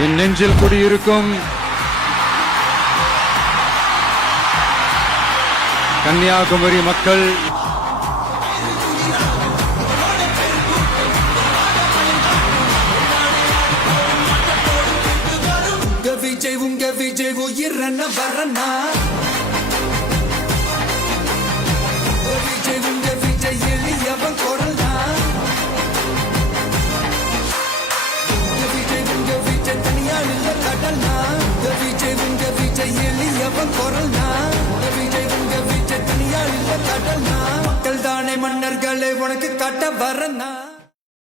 என் நெஞ்சில் குடியிருக்கும் கன்னியாகுமரி மக்கள், உங்க விஜய் உயிரண்ண வரண்ணா, விஜய் உங்க விஜய் எளியவன் குரல்னா, விஜய் உங்க விஜய் தனியாள் இல்ல கடல்னா, விஜய் உங்க விஜய் எளியவன் குரல்னா, விஜய் உங்க விஜய் தனியாள் இல்ல கடல்னா, மக்கள் தானே மன்னர்களை உனக்கு காட்ட வரண்ணா.